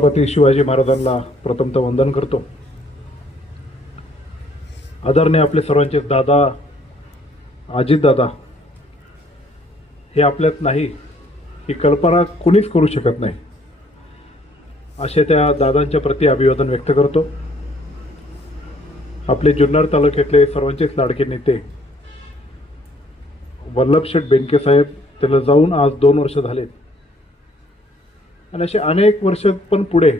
छत्रपती शिवाजी महाराजांना प्रथमतः वंदन करतो। आदरणीय आपले सर्वांचे दादा अजितदादा हे आपल्यात नाही ही कल्पना कोणीच करू शकत नाही, असे त्या दादांच्या प्रती अभिवादन व्यक्त करतो। आपले जुन्नर तालुक्यातले सर्वांचेच लाडके नेते वल्लभशेठ बेनके साहेब, त्याला जाऊन आज 2 वर्ष झाले आणि असे अनेक वर्ष पण पुढे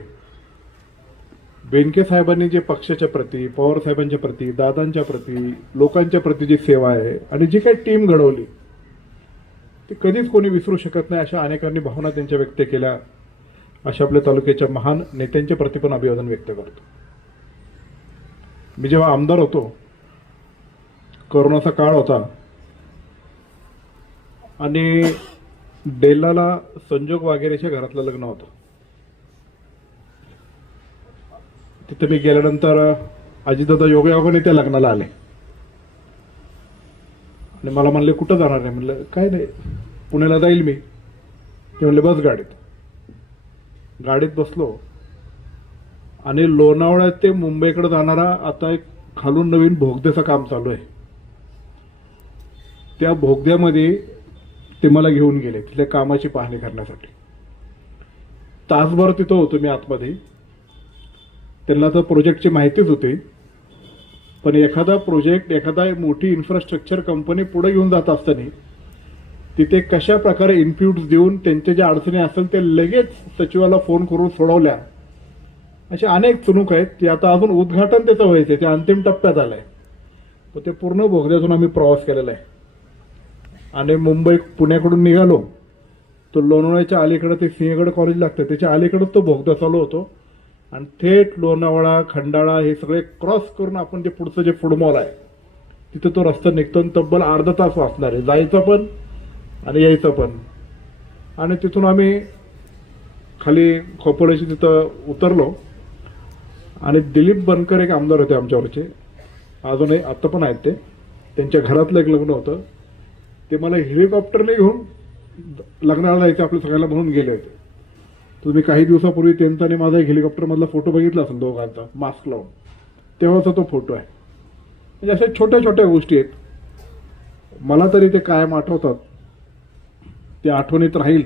बेनके साहेबांनी जे पक्षाच्या प्रती, पवार साहेबांच्या प्रती, दादांच्या प्रती, लोकांच्या प्रती जी सेवा आहे आणि जी काही टीम घडवली ती कधीच कोणी विसरू शकत नाही, अशा अनेकांनी भावना त्यांच्या व्यक्त केल्या। अशा आपल्या तालुक्याच्या महान नेत्यांच्या प्रती पण अभिवादन व्यक्त करतो। मी जेव्हा आमदार होतो, कोरोनाचा काळ होता आणि डेल्लाला संजोग वागेरेच्या घरातलं लग्न होतं। तिथे मी गेल्यानंतर अजितदादा योगायोगाने त्या लग्नाला आले आणि मला म्हणले कुठं जाणार आहे? म्हणलं काय नाही, पुण्याला जाईल मी। ते म्हणले बस गाडीत बसलो आणि लोणावळ्यात ते मुंबईकडे जाणारा आता एक खालून नवीन भोगद्याचं काम चालू आहे। त्या भोगद्यामध्ये ते मला घेऊन गेले तिथल्या कामाची पाहणी करण्यासाठी। तासभर तिथं होतो मी आतमध्ये। त्यांना तर प्रोजेक्टची माहितीच होती, पण एखादा प्रोजेक्ट, एखादा मोठी इन्फ्रास्ट्रक्चर कंपनी पुढे घेऊन जात असताना तिथे कशा प्रकारे इनपुट्स देऊन त्यांच्या ज्या अडचणी असेल ते लगेच सचिवाला फोन करून सोडवल्या, असे अनेक चुणूक आहेत की आता अजून उद्घाटन त्याचं व्हायचं आहे, ते अंतिम टप्प्यात आलं आहे। तर ते पूर्ण भोगद्यातून आम्ही प्रवास केलेला आहे आणि मुंबई पुण्याकडून निघालो तो लोणावळ्याच्या अलीकडे ते सिंहगड कॉलेज लागतं, त्याच्या अलीकडेच तो भोगदा चालू होतो आणि थेट लोणावळा, खंडाळा हे सगळे क्रॉस करून आपण जे पुढचं जे फुडमॉल आहे तिथं तो रस्ता निघतो। तब्बल अर्धा तास वाचणार आहे, जायचं पण आणि यायचं पण। आणि तिथून आम्ही खाली खोपोळ्याची तिथं उतरलो आणि दिलीप बनकर एक आमदार होते आमच्यावरचे, अजूनही आत्ता पण आहेत ते, त्यांच्या घरातलं एक लग्न होतं। ते मला हेलिकॉप्टरने घेऊन लग्नाला जायचं आपल्या सगळ्याला म्हणून गेले होते। तुम्ही काही दिवसापूर्वी त्यांचा आणि माझा एक हेलिकॉप्टरमधला फोटो बघितला असेल दोघांचा मास्क लावून, तेव्हाचा तो फोटो आहे। म्हणजे अशा छोट्या छोट्या गोष्टी आहेत, मला तरी ते कायम आठवतात, ते आठवणीत राहील।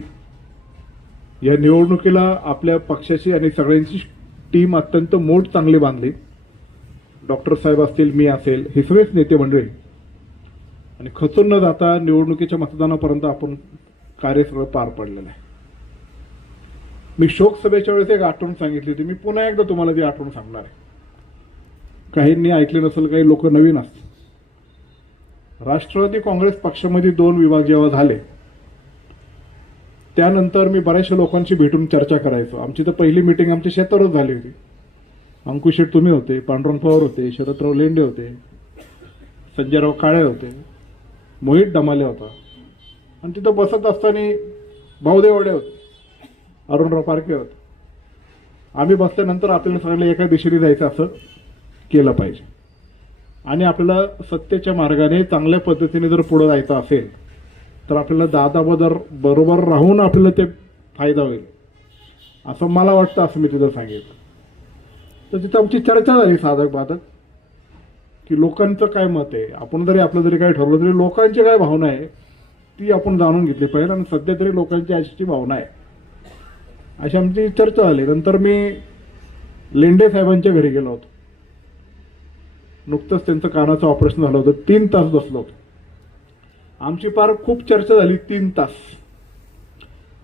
या निवडणुकीला आपल्या पक्षाची आणि सगळ्यांची टीम अत्यंत मोठ चांगली बांधली। डॉक्टर साहेब असतील, मी असेल, हे सगळेच नेते मंडळी, आणि खचून न जाता निवडणुकीच्या मतदानापर्यंत आपण कार्य सगळं पार पडलेलं आहे। मी शोक सभेच्या वेळेस एक आठवण सांगितली होती, मी पुन्हा एकदा तुम्हाला ती आठवण सांगणार आहे। काहींनी ऐकले नसेल, काही लोक नवीन असतील। राष्ट्रवादी काँग्रेस पक्षामध्ये 2 विभाग जेव्हा झाले त्यानंतर मी बऱ्याचशा लोकांशी भेटून चर्चा करायचो। आमची तर पहिली मीटिंग आमच्या शेतावरच झाली होती। अंकुश शेठ तुम्ही होते, पांडुरंग पवार होते, शरदराव लेंडे होते, संजयराव काळे होते, मोहित डमाले होता, आणि तिथं बसत असताना भाऊदेवडे होते, अरुणराव पारखे होते। आम्ही बसल्यानंतर आपल्याला सगळ्यांना एका दिशेने जायचं असं केलं पाहिजे आणि आपल्याला सत्तेच्या मार्गाने चांगल्या पद्धतीने जर पुढे जायचं असेल तर आपल्याला दादा बरोबर राहून आपल्याला ते फायदा होईल असं मला वाटतं, असं मी तिथं सांगितलं। तर तिथं आमची चर्चा झाली साधक बाधक की लोकांचं काय मत आहे, आपण जरी आपलं जरी काय ठरवलं तरी लोकांची काय भावना आहे ती आपण जाणून घेतली पाहिजे, आणि सध्या तरी लोकांची अशी भावना आहे, अशी आमची चर्चा झाली। नंतर मी लेंडे साहेबांच्या घरी गेलो होतो, नुकतंच त्यांचं कानाचं ऑपरेशन झालं होतं, 3 तास बसलो होतो। आमची फार खूप चर्चा झाली 3 तास।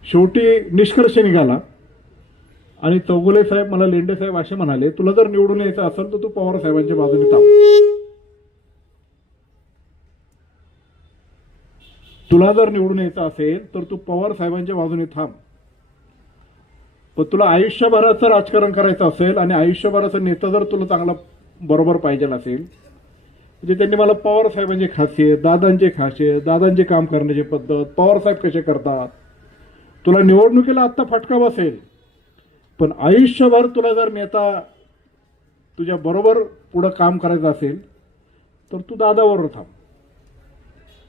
शेवटी निष्कर्ष निघाला आणि चौगुले साहेब मला लेंडे साहेब असे म्हणाले, तुला जर निवडून यायचं असेल तर तू पवार साहेबांच्या बाजूने थांब, तुला जर निवडून यायचं असेल तर तू पवार साहेबांच्या बाजूने थांब, पण तुला आयुष्यभराचं राजकारण करायचं असेल आणि आयुष्यभराचा नेता जर तुला चांगला बरोबर पाहिजे असेल, म्हणजे त्यांनी मला पवार साहेबांची खासियत, दादांची खासियत, दादांची काम करण्याची पद्धत, पवार साहेब कसे करतात, तुला निवडणुकीला आत्ता फटका बसेल पण आयुष्यभर तुला जर नेता तुझ्या बरोबर पुढं काम करायचं असेल तर तू दादाबरोबर थांब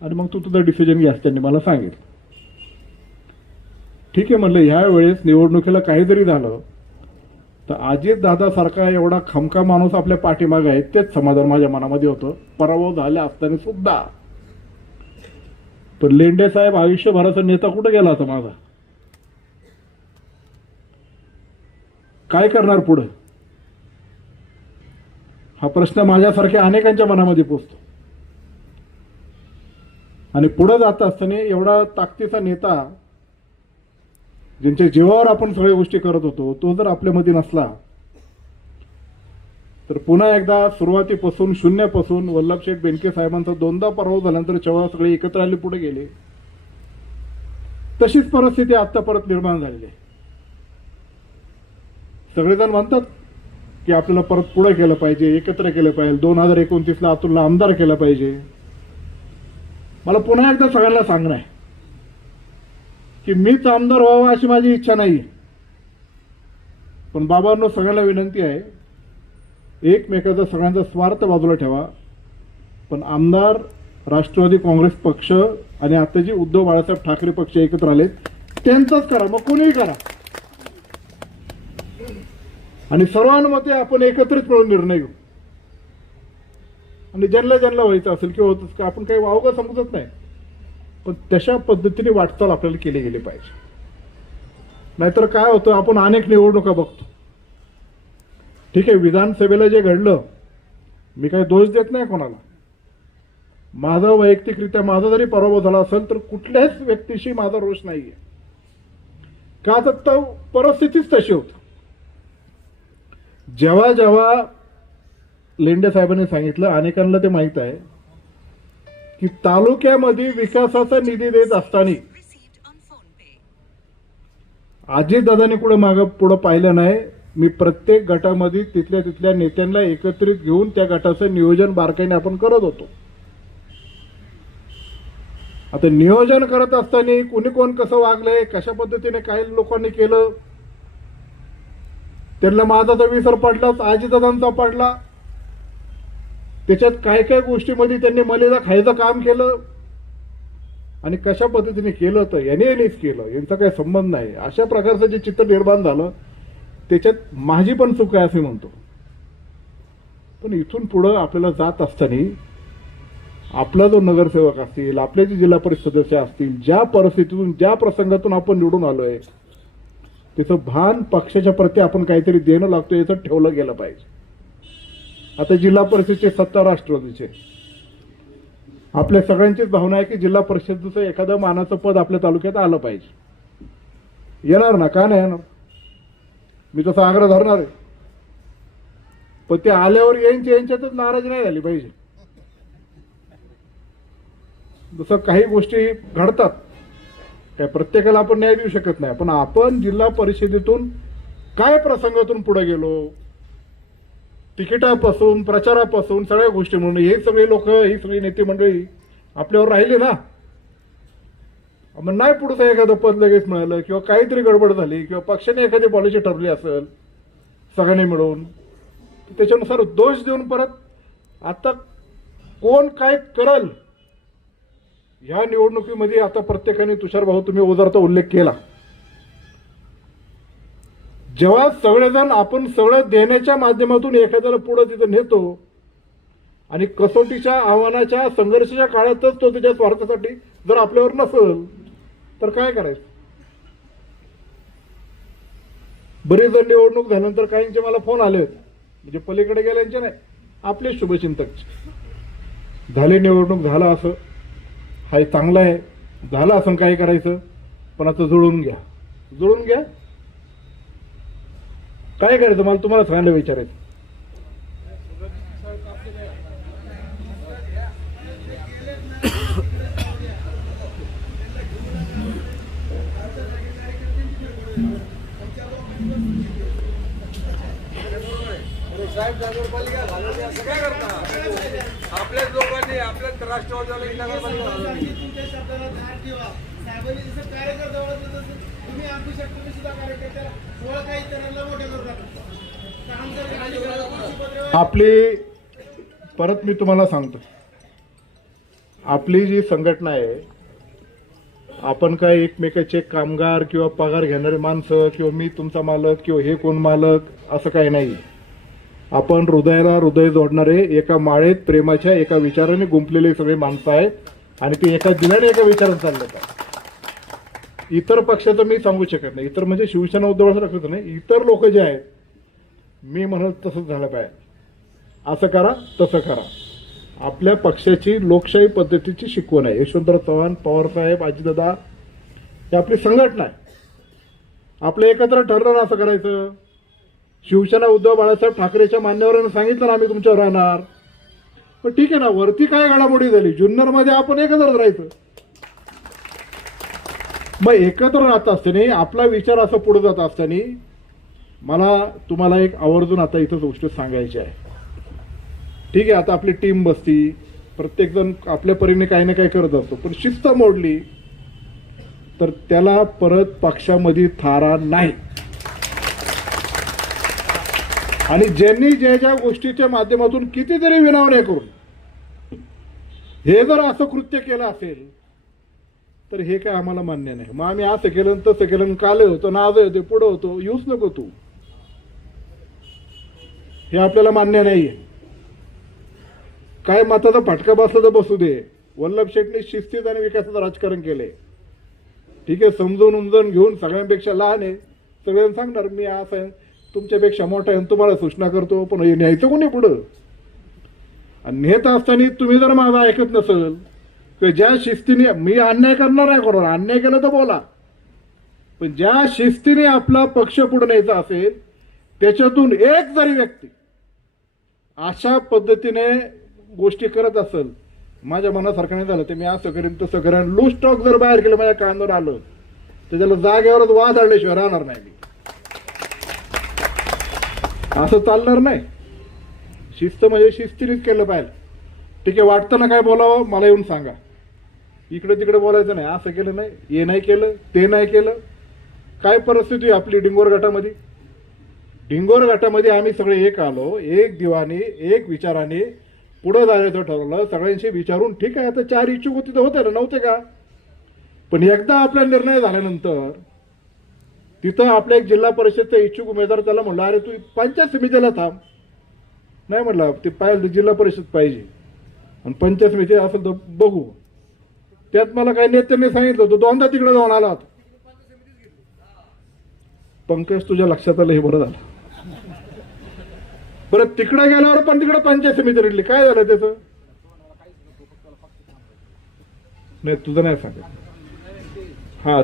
आणि मग तू तुझं डिसिजन घ्या, त्यांनी मला सांगितलं। ठीक आहे म्हणलं, ह्या वेळेस निवडणुकीला काही जरी झालं तर अजितदादासारखा एवढा खमका माणूस आपल्या पाठीमागे आहे, तेच समाधान माझ्या मनामध्ये होतं. पराभव झाले असताना सुद्धा. पण लेंडे साहेब आयुष्यभराचा नेता कुठे गेला होता माझा? काय करणार पुढे? हा प्रश्न माझ्यासारख्या अनेकांच्या मनामध्ये पोचतो. आणि पुढे जात असताना एवढा ताकदीचा नेता, ज्यांच्या जीवावर आपण सगळ्या गोष्टी करत होतो, तो जर आपल्यामध्ये नसला तर पुन्हा एकदा सुरुवातीपासून शून्यापासून वल्लभशेठ बेनके साहेबांचा दोनदा पराभव झाल्यानंतर जेव्हा सगळे एकत्र आले पुढे गेले, तशीच परिस्थिती आता परत निर्माण झालेली आहे. सगळेजण म्हणतात की आपल्याला परत पुढे केलं पाहिजे, एकत्र केलं पाहिजे, 2029ला अतुलला आमदार केलं पाहिजे. मला पुन्हा एकदा सगळ्यांना सांगणं आहे की मीच आमदार व्हावा अशी माझी इच्छा नाही. पण बाबांनो, सगळ्यांना विनंती आहे, एकमेकाचा सगळ्यांचा स्वार्थ बाजूला ठेवा. पण आमदार राष्ट्रवादी काँग्रेस पक्ष आणि आता जी उद्धव बाळासाहेब ठाकरे पक्ष एकत्र आले त्यांचंच करा, मग कोणीही करा. आणि सर्वांमध्ये आपण एकत्रित मिळून निर्णय घेऊ. आणि ज्यांना व्हायचं असेल किंवा होतच का, आपण काही वावगं समजत नाही, पण तशा पद्धतीने वाटचाल आपल्याला केली गेली पाहिजे. नाहीतर काय होतं, आपण अनेक निवडणुका बघतो. ठीक आहे, विधानसभेला जे घडलं, मी काही दोष देत नाही कोणाला. माझा वैयक्तिकरित्या माझा जरी पराभव झाला असेल तर कुठल्याच व्यक्तीशी माझा रोष नाहीये. का तर परिस्थितीच तशी होती. जेव्हा जेव्हा लेंडे साहेबांनी सांगितलं, अनेकांना ते माहित आहे की तालुक्यामध्ये विकासाचा निधी देत असताना अजितदादांनी कुठं मागं पुढं पाहिलं नाही. मी प्रत्येक गटामध्ये तिथल्या नेत्यांना एकत्रित घेऊन त्या गटाचं नियोजन बारकाईने आपण करत होतो. आता नियोजन करत असताना कोणी कोण कसं वागलंय, कशा पद्धतीने काही लोकांनी केलं, त्यांना माझा तर विसर पडलाच, अजितदादांचा पडला. त्याच्यात काय काय गोष्टीमध्ये त्यांनी मलेदा खायचं काम केलं आणि कशा पद्धतीने केलं तर यांनीच केलं, यांचा काही संबंध नाही, अशा प्रकारचं जे चित्र निर्माण झालं त्याच्यात माझी पण चूक आहे असे म्हणतो. पण इथून पुढं आपल्याला जात असताना आपला जो नगरसेवक असतील, आपले जे जिल्हा परिषद सदस्य असतील, ज्या परिस्थितीतून ज्या प्रसंगातून आपण निवडून आलोय त्याचं भान पक्षाच्या प्रती आपण काहीतरी देणं लागतो याचं ठेवलं गेलं पाहिजे. आता जिल्हा परिषदेचे सत्ता राष्ट्रवादीचे, आपल्या सगळ्यांचीच भावना आहे की जिल्हा परिषदेचं एखादं मानाचं पद आपल्या तालुक्यात आलं पाहिजे. येणार ना, का नाही येणार? मी तसा आग्रह धरणार आहे. पण ते आल्यावर यांच्यातच नाराजी नाही झाली पाहिजे. जसं काही गोष्टी घडतात, काय प्रत्येकाला आपण न्याय देऊ शकत नाही, पण आपण जिल्हा परिषदेतून काय प्रसंगातून पुढे गेलो, तिकिटापासून प्रचारापासून सगळ्या गोष्टी म्हणून हे सगळे लोक, ही सगळी नेते मंडळी आपल्यावर राहिले ना. मग नाही पुढचं एखादं पद लगेच मिळालं किंवा काहीतरी गडबड झाली किंवा पक्षाने एखादी पॉलिसी ठरली असेल सगळ्यांनी मिळून, त्याच्यानुसार दोष देऊन परत आता कोण काय करल ह्या निवडणुकीमध्ये आता प्रत्येकाने, तुषार भाऊ तुम्ही ओझरचा उल्लेख केला, जेव्हा सगळेजण आपण सगळं देण्याच्या माध्यमातून एखाद्याला पुढे तिथं नेतो आणि कसोटीच्या आव्हानाच्या संघर्षाच्या काळातच तो त्याच्या स्वार्थासाठी जर आपल्यावर नसेल तर काय करायचं? बरेच जण निवडणूक झाल्यानंतर काहींचे मला फोन आले होते, म्हणजे पलीकडे गेल्यांचे नाही, आपले शुभचिंतक, झाले निवडणूक, झाला असं, हाय चांगलं आहे, झालं असं काय करायचं, पण आता जुळून घ्या. काय करायचं मला तुम्हाला सांगायला विचारायचं. आपल्याच लोकांनी आपल्याच राष्ट्रवादीला आपली, परत मी तुम्हाला सांगतो, आपली जी संघटना आहे आपण काय एकमेकाचे कामगार किंवा पगार घेणारे माणसं किंवा मी तुमचा मालक किंवा हे कोण मालक असं काही नाही. आपण हृदयाला हृदय जोडणारे एका माळेत प्रेमाच्या एका विचाराने गुंफलेले सगळे माणसं आहेत आणि ते एका दिलाने एका विचारात चालले आहेत. इतर पक्षाचं मी सांगू शकत नाही. इतर म्हणजे शिवसेना उद्धव ठाकरेच नाही, इतर लोक जे आहेत मी म्हणत तसंच झालं पाहिजे, असं करा तसं करा. आपल्या पक्षाची लोकशाही पद्धतीची शिकवण आहे. यशवंतराव चव्हाण, पवारसाहेब, अजितदादा ही आपली संघटना आहे. आपलं एकत्र ठरलं ना असं करायचं. शिवसेना उद्धव बाळासाहेब ठाकरेच्या मान्यवरांना सांगितलं ना आम्ही तुमच्यावर राहणार. पण ठीक आहे ना, वरती काय घडामोडी झाली जुन्नरमध्ये आपण एकत्र राहायचं. मग एकत्र राहत असताना आपला विचार असं पुढे जात असताना मला तुम्हाला एक आवर्जून आता इथं गोष्ट सांगायची आहे. ठीक आहे, आता आपली टीम बसती, प्रत्येकजण आपल्या परीने काही ना काही करत असतो, पण शिस्त मोडली तर त्याला परत पक्षामध्ये थारा नाही. आणि ज्यांनी ज्या ज्या गोष्टीच्या माध्यमातून कितीतरी विनवण्या करून हे जर असं कृत्य केलं असेल तर हे काय आम्हाला मान्य नाही. मग आम्ही असं केलं तसं केलं, काल होतं ना आज होते पुढं होतो, येऊच नको तू, हे आपल्याला मान्य नाहीये. काय मताचा फटका बसला तर बसू दे. वल्लभ शेठने शिस्तीत आणि विकासाचं राजकारण केलंय. ठीक आहे, समजून उमजून घेऊन सगळ्यांपेक्षा लहान आहे, सगळ्यांना सांगणार मी असं आहे, तुमच्यापेक्षा मोठा आहे, तुम्हाला सूचना करतो, पण हे न्यायचं कोणी पुढं. आणि नेत असताना तुम्ही जर माझं ऐकत नसेल किंवा ज्या शिस्तीने, मी अन्याय करणार नाही, कोणाला अन्याय केला तर बोला, पण ज्या शिस्तीने आपला पक्ष पुढे न्यायचा असेल त्याच्यातून एक जरी व्यक्ती अशा पद्धतीने गोष्टी करत असेल, माझ्या मनासारखं नाही झालं ते मी असं करेन तसं करेन, लूज स्टॉक जर बाहेर केलं माझ्या कानावर आलं तर त्याला जागेवरच वाद आल्याशिवाय राहणार नाही. मी असं चालणार नाही. शिस्त म्हणजे शिस्तीनेच केलं पाहिजे. ठीक आहे, वाटतं ना काय बोलावं मला येऊन सांगा. इकडे तिकडे बोलायचं नाही, असं केलं नाही, हे नाही केलं, ते नाही केलं. काय परिस्थिती आपली डिंगोर गटामध्ये. डिंगोर गटामध्ये आम्ही सगळे एक आलो, एक दिवाने एक विचाराने पुढे जायचं ठरवलं, सगळ्यांशी विचारून. ठीक आहे, आता 4 इच्छुक होते तर होते ना, नव्हते का. पण एकदा आपला निर्णय झाल्यानंतर तिथं आपल्या एक जिल्हा परिषदचा इच्छुक उमेदवार त्याला म्हणला, अरे तू पंचायत समितीला थांब. नाही म्हटलं, ते पाहिजे जिल्हा परिषद पाहिजे आणि पंचायत समिती असेल तर बघू. त्यात मला काही नेत्यांनी सांगितलं होतं, 2दा तिकडे जाऊन आला. पंकज तुझ्या लक्षात आलं, हे बरं झालं. बरं, तिकडे गेल्यावर पण तिकडे पंचायत समिती रडली. काय झालं त्याचं? नाही तुझं नाही सांगत. हा,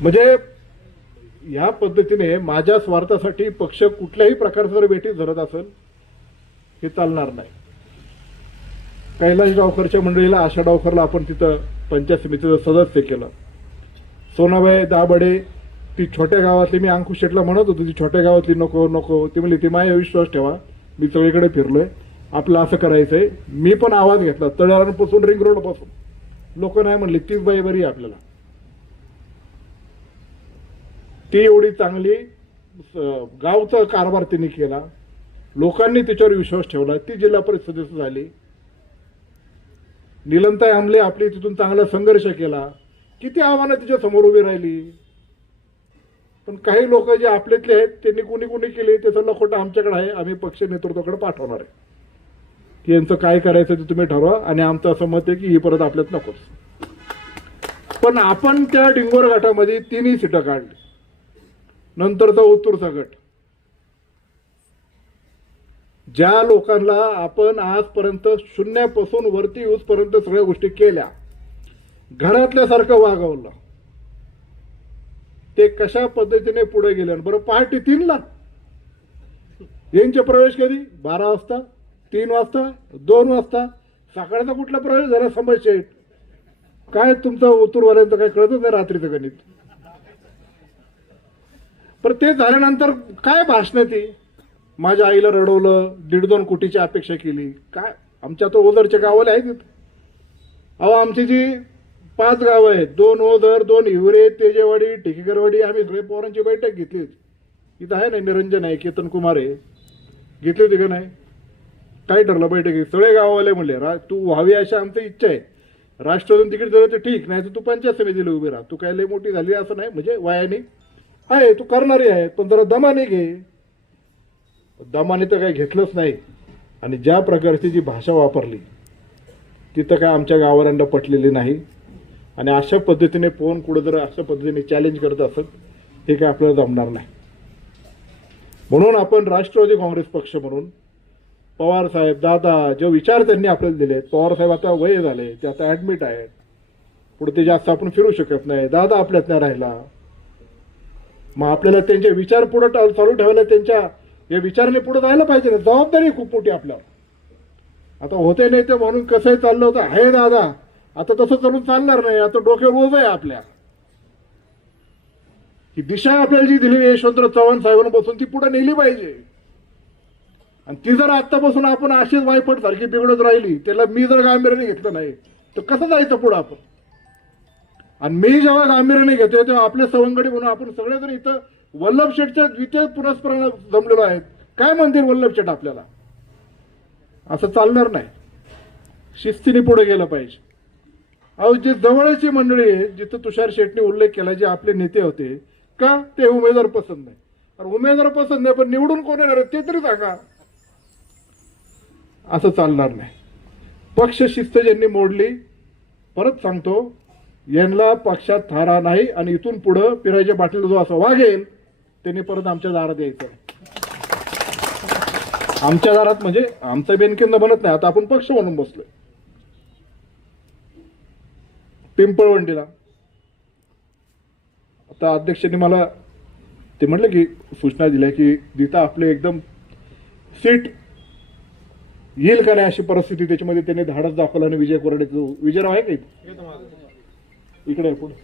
म्हणजे या पद्धतीने माझ्या स्वार्थासाठी पक्ष कुठल्याही प्रकारचं जर भेटी धरत असेल हे चालणार नाही. कैलास डावकरच्या मंडळीला, आशा डावकरला आपण तिथं पंचायत समितीचं सदस्य केलं. सोनाबाई दाबडे, ती छोट्या गावातली, मी अंकुश शेटला म्हणत होतो ती छोट्या गावातली नको नको, ती म्हणली ती माझ्या विश्वास ठेवा, मी सगळीकडे फिरलोय, आपलं असं करायचंय. मी पण आवाज घेतला तळारांपासून रिंग रोड पासून. लोक नाही म्हणली तीच बाई बरी आहे आपल्याला. ती एवढी चांगली गावचा कारभार तिने केला, लोकांनी तिच्यावर विश्वास ठेवला, ती जिल्हा परिषद सदस्य झाली. निलमताई आमले आपली तिथून चांगला संघर्ष केला, किती आव्हानं तिच्या समोर उभी राहिली. पण काही लोक जे आपल्यातले आहेत त्यांनी कोणी कोणी केले ते सगळं खोटं आमच्याकडे आहे, आम्ही पक्ष नेतृत्वाकडे पाठवणार आहे की यांचं काय करायचं ते तुम्ही ठरवा, आणि आमचं असं मत आहे की ही परत आपल्यात नकोच. पण आपण त्या डिंगोर गटामध्ये 3 सीटं काढली. नंतरचा उत्तूरचा गट, ज्या लोकांना आपण आजपर्यंत शून्यापासून वरती येऊसपर्यंत सगळ्या गोष्टी केल्या, घरातल्यासारखं वागवलं, ते कशा पद्धतीने पुढे गेले. बरं, पहाटे 3ला यांचे प्रवेश कधी? 12 वाजता, 3 वाजता, 2 वाजता. सकाळचा कुठला प्रवेश झाला? समस्या काय तुमचं उत्तरवाल्यांचं काय कळतच नाही रात्रीचं गणित. पण ते झाल्यानंतर काय भाषण ती, माझ्या आईला रडवलं, 1.5-2 कोटीची अपेक्षा केली. काय आमच्या तो ओझरच्या गावाला आहेत. अहो, आमची जी 5 गावं आहेत, 2 ओझर, 2 हिवरे, तेजेवाडी, टिकेकरवाडी, आम्ही सगळे पोरांची बैठक घेतली होती. इथं आहे ना निरंजन आहे, केतन कुमार आहे, घेतली होती का नाही? काय ठरलं बैठकीत? सगळे गाववाले म्हणले तू व्हावी अशी आमची इच्छा आहे, राष्ट्रवादीतून तिकीट दिलं तर ठीक, नाही तर तू पंचायत समितीला उभी राहा. तू काय लई मोठी झाली असं नाही, म्हणजे वयाने आहे, तू करणारी आहे, पण जरा दमाने घे. दमाने तर काही घेतलंच नाही. आणि ज्या प्रकारची जी भाषा वापरली तिथं काय आमच्या गाववाल्यांना पटलेली नाही. आणि अशा पद्धतीने फोन कुठं जर अशा पद्धतीने चॅलेंज करत असत हे काय आपल्याला जमणार नाही. म्हणून आपण राष्ट्रवादी काँग्रेस पक्ष म्हणून पवार साहेब, दादा, जे विचार त्यांनी आपल्याला दिलेत, पवार साहेब आता वय झाले, ते आता ऍडमिट आहेत, पुढे ते जास्त आपण फिरू शकत नाही, दादा आपल्यात नाही राहिला, मग आपल्याला त्यांचे विचार पुढे चालू ठेवायला, त्यांच्या या विचाराने पुढे जायला पाहिजे ना. जबाबदारी खूप मोठी आपल्यावर. आता होते नाही ते म्हणून कसंही चाललं होतं, आहे दादा, आता तसं चालून चालणार नाही. आता डोक्यावर ओझ आहे आपल्या. ही दिशा आपल्याला जी दिली यशवंतराव चव्हाण साहेबांपासून ती पुढे नेली पाहिजे. आणि ती जर आतापासून आपण अशीच वायफट सारखी बिघडत राहिली, त्याला मी जर गांभीर्याने घेतलं नाही तर कसं जायचं पुढं आपण. आणि मी जेव्हा गांभीर्याने घेतोय तेव्हा आपले सवंगडी म्हणून आपण सगळेजण इथं वल्लभ शेठच्या द्वितीय पुनस्मरण जमलेलो आहेत. काय म्हणतील वल्लभ शेठ आपल्याला? असं चालणार नाही. शिस्तीने पुढे गेलं पाहिजे. अहो, जी जवळची मंडळी आहे, जिथं तुषार शेठने उल्लेख केला, जे आपले नेते होते, का ते उमेदवार पसंत नाही. अरे उमेदवार पसंत नाही, पण निवडून कोण येणार ते तरी सांगा. असं चालणार नाही. पक्ष शिस्त ज्यांनी मोडली, परत सांगतो, यांना पक्षात थारा नाही. आणि इथून पुढं पिरायच्या बाटलीला जो असं वागेल त्यांनी परत आमच्या दारात यायचं. आमच्या दारात म्हणजे आमचा बेनकेंद्र बनत नाही. आता आपण पक्ष म्हणून बसलोय. पिंपळवंडीला आता अध्यक्षांनी मला ते म्हटलं की सूचना दिल्या की जिथं आपले एकदम सीट येईल का नाही अशी परिस्थिती, त्याच्यामध्ये त्यांनी धाडस दाखवलं. आणि विजय कोरडेचं विजयराव आहे का इकडे पुढे,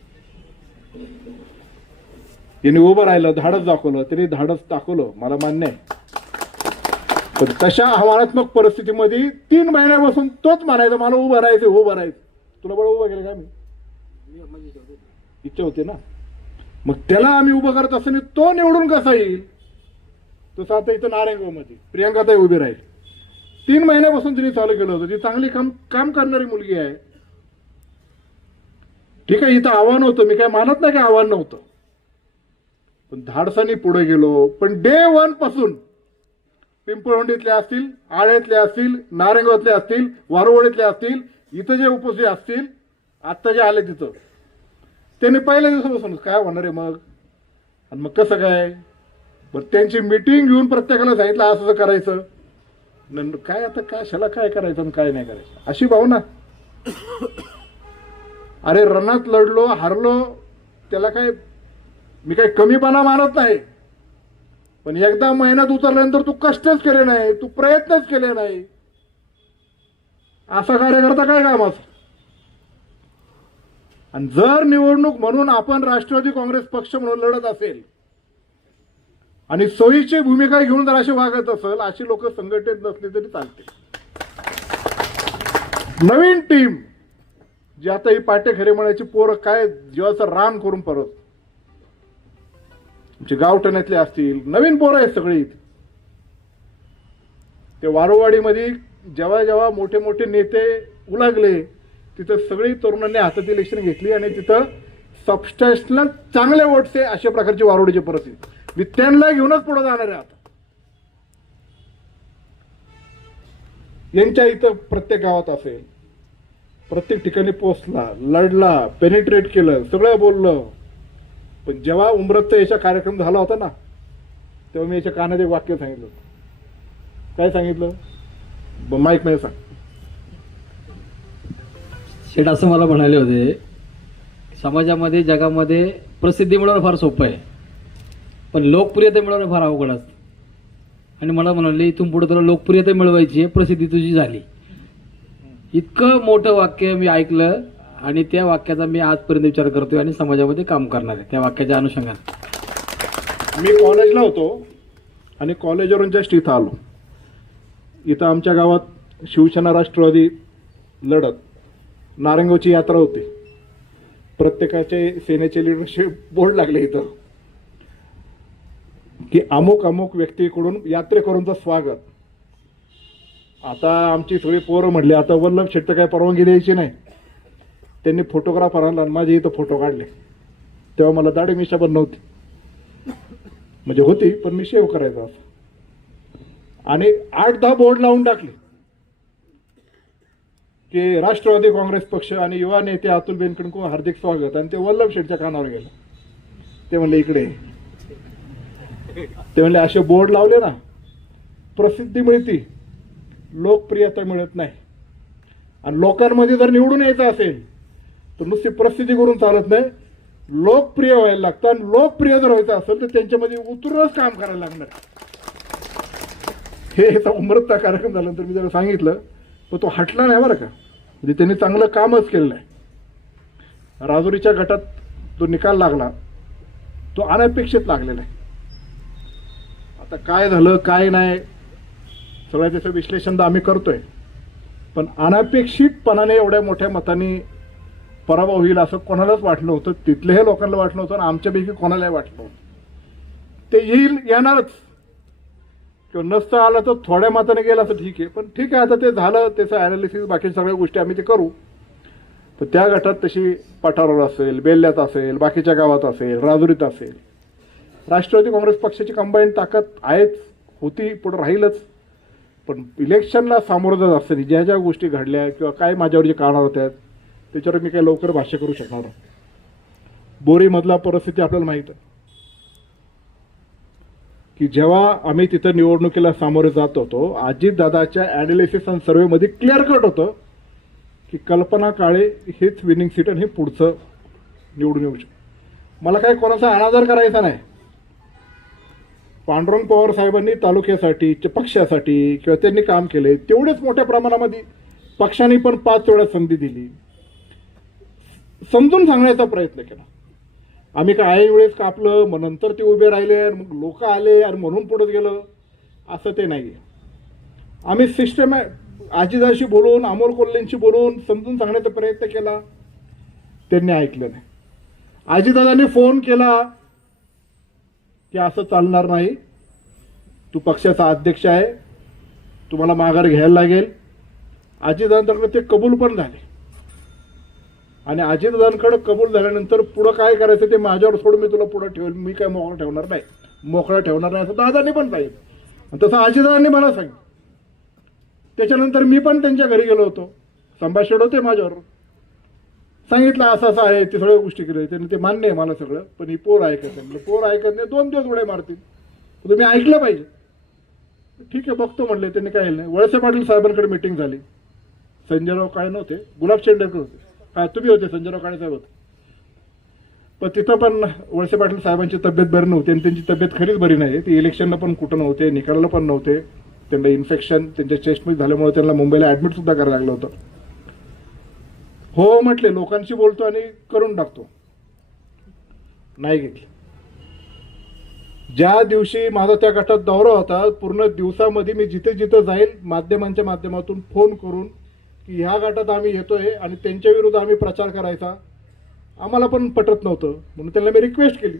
यांनी उभं राहिलं, धाडस दाखवलं. त्यांनी धाडस दाखवलं, मला मान्य आहे. पण तशा आव्हानात्मक परिस्थितीमध्ये 3 महिन्यापासून तोच म्हणायचं, मला उभं राहायचं. तुला बरं उभं केलं का? मी इच्छा होते ना. मग त्याला आम्ही उभं करत असताना तो निवडून कसा येईल? तसं आता इथं नारायणगावमध्ये प्रियंकाताई उभी राहील. 3 महिन्यापासून तिने चालू केलं होतं. ती चांगली काम करणारी मुलगी आहे. ठीक आहे, इथं आव्हान होतं, मी काय मानत नाही की आव्हान नव्हतं, पण धाडसाने पुढे गेलो. पण डे 1 पासून पिंपळवंडीतले असतील, आळ्यातले असतील, नारायणगावातले असतील, वारुवडीतले असतील, इथं जे उपस्थित असतील, आत्ता जे आले तिथं, त्यांनी पहिल्या दिवसापासून काय होणार आहे मग, आणि मग कसं काय, बरं त्यांची मिटिंग घेऊन प्रत्येकाला सांगितलं असं करायचं. काय आता काय शाला काय करायचं आणि काय नाही करायचं अशी भावना. अरे रणात लढलो, हारलो, त्याला काय मी काही कमीपणा मानत नाही, पण एकदा मेहनत उतरल्यानंतर तू कष्टच केले नाही, तू प्रयत्नच केले नाही, असा कार्यकर्ता काय कामाचा. आणि जर निवडणूक म्हणून आपण राष्ट्रवादी काँग्रेस पक्ष म्हणून लढत असेल आणि सोयीची भूमिका घेऊन जर असे वागत असेल, अशी लोक संघटित नसली तरी चालते. नवीन टीम जी आता ही पाटेखरे म्हणायची पोरं काय जीवाचं रान करून परत गावठण्यातले असतील, नवीन पोरं आहेत सगळी. ते वारोवाडीमध्ये जेव्हा जेव्हा मोठे मोठे नेते उलागले तिथं सगळी तरुणांनी हातात इलेक्शन घेतली आणि तिथं सबस्टॅन्शनल चांगले वोट्स आहे अशा प्रकारची वारोडीची परिस्थिती. मी त्यांना घेऊनच पुढे जाणार आहे. आता यांच्या इथं प्रत्येक गावात असेल, प्रत्येक ठिकाणी पोचला, लढला, पेनिट्रेट केलं, सगळं बोललं. पण जेव्हा उमरतचा याचा कार्यक्रम झाला होता ना, तेव्हा मी याच्या कानात एक वाक्य सांगितलं होतं. काय सांगितलं? माईक नाही सांग. शेठ असं मला म्हणाले होते, समाजामध्ये जगामध्ये प्रसिद्धी मिळवणं फार सोपं आहे, पण लोकप्रियता मिळवणं फार अवघड असतं. आणि मला म्हणाले इथून पुढे तुला लोकप्रियता मिळवायची आहे, प्रसिद्धी तुझी झाली. इतकं मोठं वाक्य मी ऐकलं आणि त्या वाक्याचा मी आजपर्यंत विचार करतोय आणि समाजामध्ये काम करणार आहे त्या वाक्याच्या अनुषंगाने. मी कॉलेजला होतो आणि कॉलेजवरून जस्ट इथं आलो. इथं आमच्या गावात शिवसेना राष्ट्रवादी लढत, नारायणगावची यात्रा होती. प्रत्येकाचे सेनेचे लिडरशिप बोर्ड लागले इथं की अमुक अमुक व्यक्तीकडून यात्रेकरूंचं स्वागत. आता आमची सगळी पोरं म्हटली आता वल्लभ शेठ काय परवानगी द्यायची नाही, त्यांनी फोटोग्राफर आणला आणि माझे इथं फोटो काढले. तेव्हा मला दाढी मिशा पण नव्हती, म्हणजे होती पण मी शेव करायचा असं. आणि 8-10 बोर्ड लावून टाकले की राष्ट्रवादी काँग्रेस पक्ष आणि युवा नेते अतुल बेनकेंकडून हार्दिक स्वागत. आणि ते वल्लभ शेठच्या कानावर गेलं. ते म्हणले इकडे. ते म्हणले असे बोर्ड लावले ना प्रसिद्धी मिळती, लोकप्रियता मिळत नाही. आणि लोकांमध्ये जर निवडून यायचं असेल तर नुसती प्रसिद्धी करून चालत नाही, लोकप्रिय व्हायला लागतं. आणि लोकप्रिय जर व्हायचं असेल तर त्यांच्यामध्ये उतरूनच काम करायला लागणार. हे याचा उमरता कार्यक्रम झाल्यानंतर मी त्याला सांगितलं, पण तो हटला नाही बरं का. म्हणजे त्यांनी चांगलं कामच केलेलं आहे. राजुरीच्या गटात जो निकाल लागला तो अनपेक्षित लागलेला आहे. आता काय झालं काय नाही सगळं त्याचं विश्लेषण तर आम्ही करतोय, पण अनपेक्षितपणाने एवढ्या मोठ्या मताने पराभव होईल असं कोणालाच वाटलं होतं. तिथल्याही लोकांना वाटलं होतं आणि आमच्यापैकी कोणालाही वाटलं होतं. ते येणारच किंवा नसतं आलं तर थोड्या मताने गेलं असं ठीक आहे. पण ठीक आहे, आता ते झालं, त्याचं ॲनालिसिस बाकी सगळ्या गोष्टी आम्ही ते करू. पण त्या गटात तशी पठारावर असेल, बेल्ल्यात असेल, बाकीच्या गावात असेल, राजुरीत असेल, राष्ट्रवादी काँग्रेस पक्षाची कंबाईन ताकद आहेच, होती, पुढे राहीलच. पण इलेक्शनला सामोरं जात असताना ज्या ज्या गोष्टी घडल्या किंवा काय माझ्यावर जे कारणं होत्या त्याच्यावर मी काही लवकर भाष्य करू शकणार नाही. बोरीमधला परिस्थिती आपल्याला माहीत आहे की जेव्हा आम्ही तिथं निवडणुकीला सामोरे जात होतो, अजितदादाच्या ॲनालिसिस आणि सर्वेमध्ये क्लिअर कट होतं की कल्पना काळे हेच विनिंग सीट आणि हे पुढचं निवडून येऊ शकतं. मला काही कोणाचा अनादर करायचा नाही. पांडुरंग पवार साहेबांनी तालुक्यासाठी, पक्षासाठी किंवा त्यांनी काम केले तेवढेच मोठ्या प्रमाणामध्ये पक्षाने पण 5 वेळा संधी दिली, समजून सांगण्याचा प्रयत्न केला. आम्ही काय ऐन वेळेस कापलं, मग नंतर ते उभे राहिले, मग लोक आले आणि म्हणून पुढे गेलं असं ते नाही. आम्ही सिस्टम अजितदादाशी बोलून, अमोल कोल्हेंशी बोलून समजून सांगण्याचा प्रयत्न केला, त्यांनी ऐकलं नाही. अजितदादांनी फोन केला की असं चालणार नाही, तू पक्षाचा अध्यक्ष आहे, तुम्हाला माघार घ्यायला लागेल. अजितदादांकडे ते कबूल पण झाले. आणि अजितदादांकडे कबूल झाल्यानंतर पुढं काय करायचं ते माझ्यावर सोडून मी तुला पुढं ठेवेल, मी काय मोकळा ठेवणार नाही, मोकळा ठेवणार नाही असं दादांनी पण सांगितलं. आणि तसं अजितदादांनी मला सांगितलं. त्याच्यानंतर मी पण त्यांच्या घरी गेलो होतो, संभाषण होते माझ्यावर, सांगितलं असं असं आहे, ते सगळ्या गोष्टी केल्या. त्यांनी ते मान्य आहे मला सगळं, पण ही पोर ऐकत नाही. पोर ऐकत नाही, 2 दिवस उड्या मारतील, तुम्ही ऐकलं पाहिजे. ठीक आहे बघतो म्हणले. त्यांनी काय नाही. वळसे पाटील साहेबांकडे मिटिंग झाली, संजयराव काळे नव्हते, गुलाब शेंडेकर होते. काय तुम्ही होते, संजयराव काळे साहेब होते. पण तिथं पण वळसे पाटील साहेबांची तब्येत बरी नव्हती आणि त्यांची तब्येत खरीच बरी नाही. ते इलेक्शनला पण कुठं नव्हते, निकालाला पण नव्हते. त्यांना इन्फेक्शन त्यांच्या चेस्टमध्ये झाल्यामुळे त्यांना मुंबईला ॲडमिट सुद्धा करायला लागलं होतं. हो म्हटले, लोकांशी बोलतो आणि करून टाकतो, नाही घेतलं. ज्या दिवशी माझा त्या गटात दौरा होता, पूर्ण दिवसामध्ये मी जिथे जिथे जाईल माध्यमांच्या माध्यमातून फोन करून की ह्या गटात आम्ही येतोय आणि त्यांच्या विरुद्ध आम्ही प्रचार करायचा, आम्हाला पण पटत नव्हतं म्हणून त्यांना मी रिक्वेस्ट केली.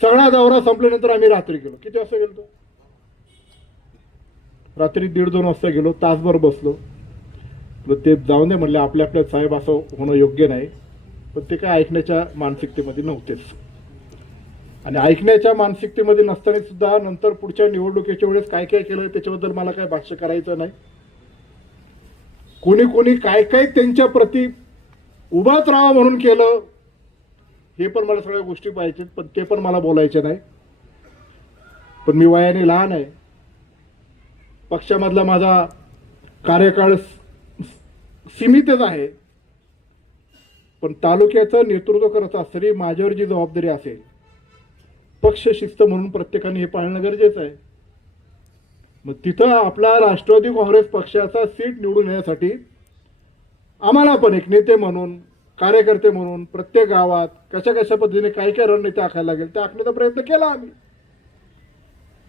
सगळा दौरा संपल्यानंतर आम्ही रात्री गेलो. किती वाजता गेलो? रात्री 1:30-2 वाजता गेलो. तासभर बसलो. ते जाऊन दे म्हणले, आपल्या आपल्या साहेब असं होणं योग्य नाही. पण ते काय ऐकण्याच्या मानसिकतेमध्ये नव्हतेच. आणि ऐकण्याच्या मानसिकतेमध्ये नसताना सुद्धा नंतर पुढच्या निवडणुकीच्या वेळेस काय काय केलं त्याच्याबद्दल मला काय भाष्य करायचं नाही. कोणी कोणी काय काय त्यांच्या प्रती उभाच राहावं म्हणून केलं हे पण मला सगळ्या गोष्टी पाहिजेत, पण ते पण मला बोलायचे नाही. पण मी वयाने लहान आहे, पक्षामधला माझा कार्यकाळ सीमितच आहे. पण तालुक्याचं नेतृत्व करत असताना माझ्यावर जी जबाबदारी असेल, पक्ष शिस्त म्हणून प्रत्येकाने हे पाळणं गरजेचं आहे. मग तिथं आपला राष्ट्रवादी काँग्रेस पक्षाचा सीट निवडून येण्यासाठी आम्हाला पण एक नेते म्हणून, कार्यकर्ते म्हणून प्रत्येक गावात कशा कशा पद्धतीने काय काय रणनीती आखायला लागेल त्या आखण्याचा प्रयत्न केला आम्ही.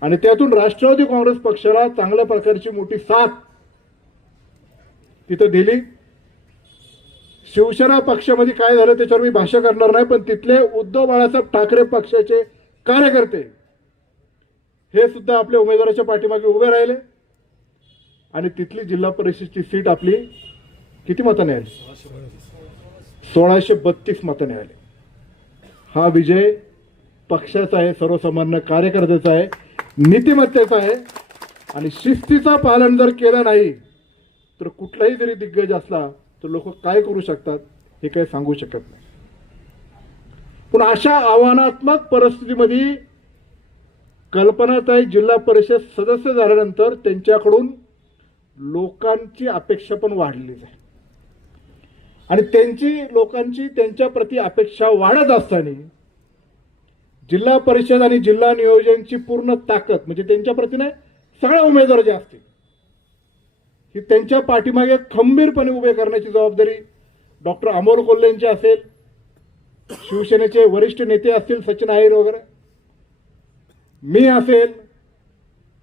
आणि त्यातून राष्ट्रवादी काँग्रेस पक्षाला चांगल्या प्रकारची मोठी साथ तिथं दिली. शिवसेना पक्षामध्ये काय झालं त्याच्यावर मी भाष्य करणार नाही, पण तिथले उद्धव बाळासाहेब ठाकरे पक्षाचे कार्यकर्ते हे सुद्धा आपल्या उमेदवाराच्या पाठीमागे उभे राहिले आणि तिथली जिल्हा परिषदची सीट आपली किती मताने आले? 1632 मताने आले. हा विजय पक्षाचा आहे, सर्वसामान्य कार्यकर्त्याचा आहे, नीतिमत्तेचा आहे. आणि शिस्तीचा पालन जर केलं नाही तर कुठलाही जरी दिग्गज असला तर लोक काय करू शकतात हे काही सांगू शकत नाही. पण अशा आव्हानात्मक परिस्थितीमध्ये कल्पनाताई जिल्हा परिषद सदस्य झाल्यानंतर त्यांच्याकडून लोकांची अपेक्षा पण वाढलेली आहे. आणि लोकांची त्यांच्या प्रति अपेक्षा वाढत असताना जिल्हा परिषद आणि जिल्हा नियोजनची पूर्ण ताकद म्हणजे त्यांच्या प्रतीने सगळ्या उमेदवार जे असतील ही त्यांच्या पाठीमागे खंबीरपणे उभे करण्याची जबाबदारी डॉक्टर अमोल कोल्हेंची असेल, शिवसेनेचे वरिष्ठ नेते असतील सचिन अहिर वगैरे, मी असेल,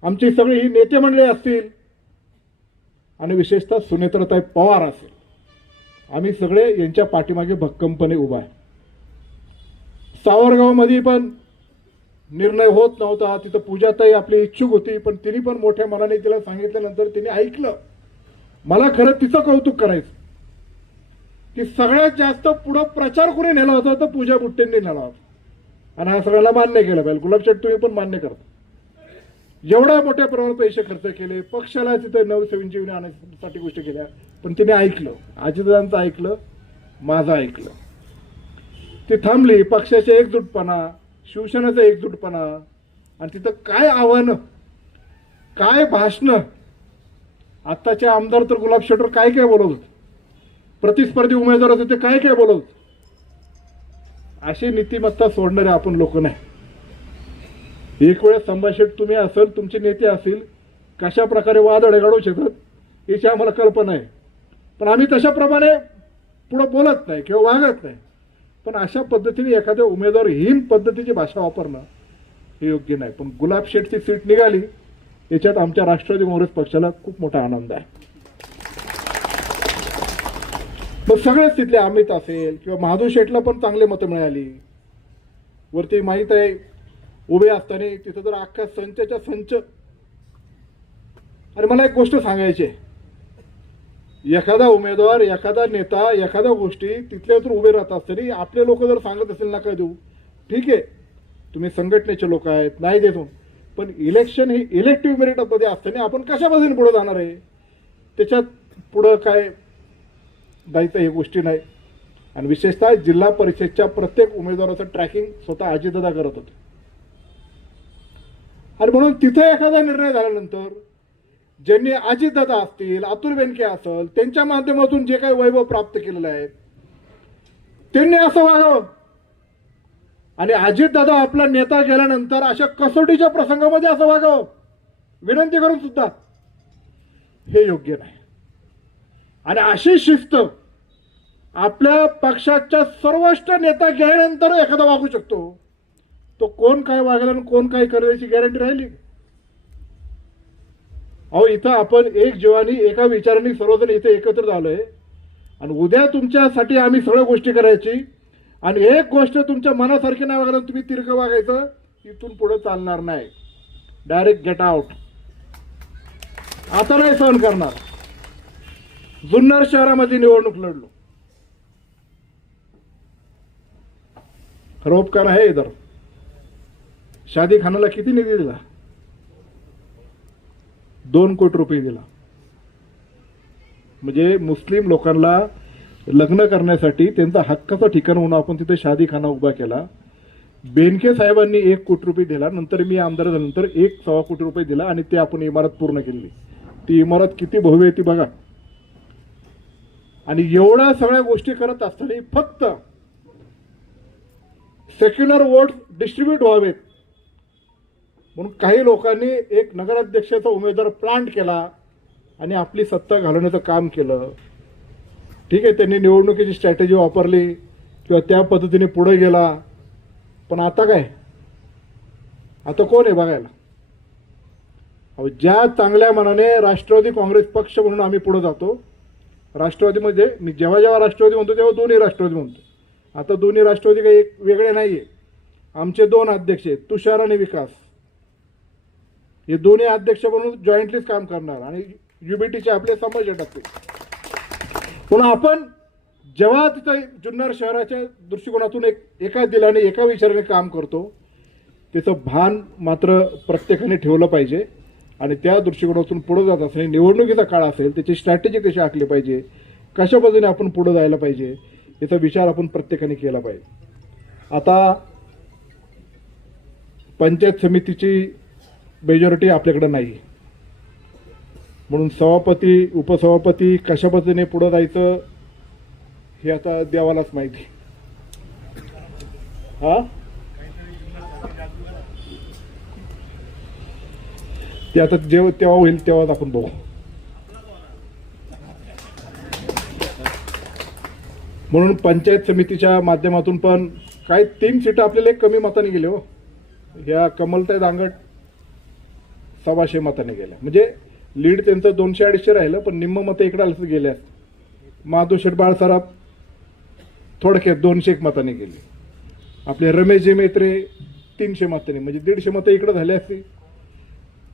आमची सगळी ही नेते मंडळी असतील आणि विशेषतः सुनेत्राताई पवार असेल, आम्ही सगळे यांच्या पाठीमागे भक्कमपणे उभा आहे. सावरगावमध्ये पण निर्णय होत नव्हता, तिथं पूजाताई आपली इच्छुक होती, पण तिने पण मोठ्या मनाने तिला सांगितल्यानंतर तिने ऐकलं. मला खरं तिचं कौतुक करायचं की सगळ्यात जास्त पुढं प्रचार कोणी नेला होता तर पूजा बुट्टेंनी नेला होता. आणि हा सगळ्याला मान्य केलं पाहिजे. गुलाबशेठ तुम्ही पण मान्य करता. एवढ्या मोठ्या प्रमाणात पैसे खर्च केले, पक्षाला तिथे नवसंजीवनी आणण्यासाठी गोष्टी केल्या, पण तिने ऐकलं. अजितदादांचं ऐकलं, माझं ऐकलं. ती थांबली. पक्षाचे एकजूटपणा, शिवसेनेचा एकजूटपणा आणि तिथं काय आव्हानं, काय भाषणं. आत्ताचे आमदार तर गुलाबशेठवर काय काय बोलत होते, प्रतिस्पर्धी उमेदवार होते ते काय काय बोलत होते. अशी नीतिमत्ता सोडणारे आपण लोक नाही. एक वेळेस संभाषण तुम्ही असेल, तुमचे नेते असतील, कशा प्रकारे वाद अडगाडू शकतात याची आम्हाला कल्पना आहे. पण आम्ही तशाप्रमाणे पुढं बोलत नाही किंवा वागत नाही. पण अशा पद्धतीने एखाद्या उमेदवारहीन पद्धतीची भाषा वापरणं हे योग्य नाही. पण गुलाबशेठची सीट निघाली याच्यात आमच्या राष्ट्रवादी काँग्रेस पक्षाला खूप मोठा आनंद आहे. मग सगळेच तिथले अमित असेल किंवा महादू शेठला पण चांगले मतं मिळाली. वरती माहीत आहे उभे असताना तिथं तर अख्ख्या संचाच्या संच. आणि मला एक गोष्ट सांगायची आहे, एखादा उमेदवार, एखादा नेता, एखाद्या गोष्टी तिथल्या तर उभे राहत असताना आपले लोक जर सांगत असेल नका देऊ, ठीक आहे, तुम्ही संघटनेचे लोक आहेत, नाही देतो. पण इलेक्शन ही इलेक्टिव्ह मेरिटमध्ये असताना आपण कशा पद्धतीने पुढे जाणार आहे, त्याच्यात पुढं काय जायचं हे गोष्टी नाही. आणि विशेषतः जिल्हा परिषदच्या प्रत्येक उमेदवाराचं ट्रॅकिंग स्वतः अजितदादा करत होते. आणि म्हणून तिथे एखादा निर्णय झाल्यानंतर ज्यांनी अजितदादा असतील, अतुल बेनके असेल, त्यांच्या माध्यमातून जे काही वैभव प्राप्त केलेलं आहे त्यांनी असं वागावं. आणि अजितदादा आपला नेता गेल्यानंतर अशा कसोटीच्या प्रसंगामध्ये असं वागावं विनंती करून सुद्धा हे योग्य नाही. आणि अशी शिस्त आपल्या पक्षाच्या सर्वोच्च नेता गेल्यानंतर एखादा वागू शकतो. तो कोण काय वागला आणि कोण काय करेल याची गॅरंटी राहिली? अहो, इथं आपण एक जीवानी एका विचाराने सर्वजण इथे एकत्र झालोय आणि उद्या तुमच्यासाठी आम्ही सगळ्या गोष्टी करायची. आणि एक गोष्ट तुमच्या मनासारखी नाही वागलं, तुम्ही तिरकं वागायचं, इथून पुढे चालणार नाही. Direct get out. आता नाही सहन करणार. जुन्नर शहरामध्ये निवडणूक लढलो, खरं उपकार आहे. इधर शादी खानाला किती निधी दिला? 2 कोटी रुपये दिला. म्हणजे मुस्लिम लोकांना लग्न करण्यासाठी त्यांचा हक्काचा ठिकाण म्हणून आपण तिथे शादीखाना उभा केला. बेनके साहेबांनी 1 कोटी रुपये दिला. नंतर मी आमदार झाल्यानंतर 1.25 कोटी रुपये दिला आणि ते आपण इमारत पूर्ण केली. ती इमारत किती भव्य आहे ती बघा. आणि एवढ्या सगळ्या गोष्टी करत असताना फक्त सेक्युलर वोट डिस्ट्रीब्यूट व्हावेत म्हणून काही लोकांनी एक नगराध्यक्षाचा उमेदवार प्लांट केला आणि आपली सत्ता घालवण्याचं काम केलं. ठीक आहे, त्यांनी निवडणुकीची स्ट्रॅटेजी वापरली किंवा त्या पद्धतीने पुढे गेला. पण आता काय, आता कोण आहे बघायला? ज्या चांगल्या मनाने राष्ट्रवादी काँग्रेस पक्ष म्हणून आम्ही पुढे जातो. राष्ट्रवादीमध्ये मी जेव्हा जेव्हा राष्ट्रवादी म्हणतो तेव्हा दोन्ही राष्ट्रवादी म्हणतो. आता दोन्ही राष्ट्रवादी काही एक वेगळे नाहीये. आमचे 2 अध्यक्ष आहेत, तुषार आणि विकास. हे दोन्ही अध्यक्ष म्हणून जॉईंटलीच काम करणार आणि युबीटीचे आपले 100% पुन्हा आपण जेव्हा तिथं जुन्नर शहराच्या दृष्टिकोनातून एका दिलाने एका विचाराने काम करतो, त्याचं भान मात्र प्रत्येकाने ठेवलं पाहिजे आणि त्या दृष्टिकोनातून पुढे जात असताना निवडणुकीचा काळ असेल त्याची स्ट्रॅटेजी कशी आखली पाहिजे, कशा पद्धतीने आपण पुढे जायला पाहिजे याचा विचार आपण प्रत्येकाने केला पाहिजे. आता पंचायत समितीची मेजॉरिटी आपल्याकडे नाही, म्हणून सभापती उपसभापती कशा पद्धतीने पुढे जायचं हे आता देवालाच माहिती. हा ते आता तेव्हा होईल तेव्हाच आपण बघू. म्हणून पंचायत समितीच्या माध्यमातून पण काही 3 सीट आपल्याला कमी मताने गेले हो. ह्या कमलताई दांगट 125 मताने गेल्या, म्हणजे लीड त्यांचं 200-250 राहिलं, पण निम्म मतं इकडे आलं गेल्या. माधव शेटबाळ सराफ थोडक्यात 201 मताने गेले. आपले रमेशजी मेत्रे 300 मतांनी, म्हणजे 150 मतं इकडे झाले असते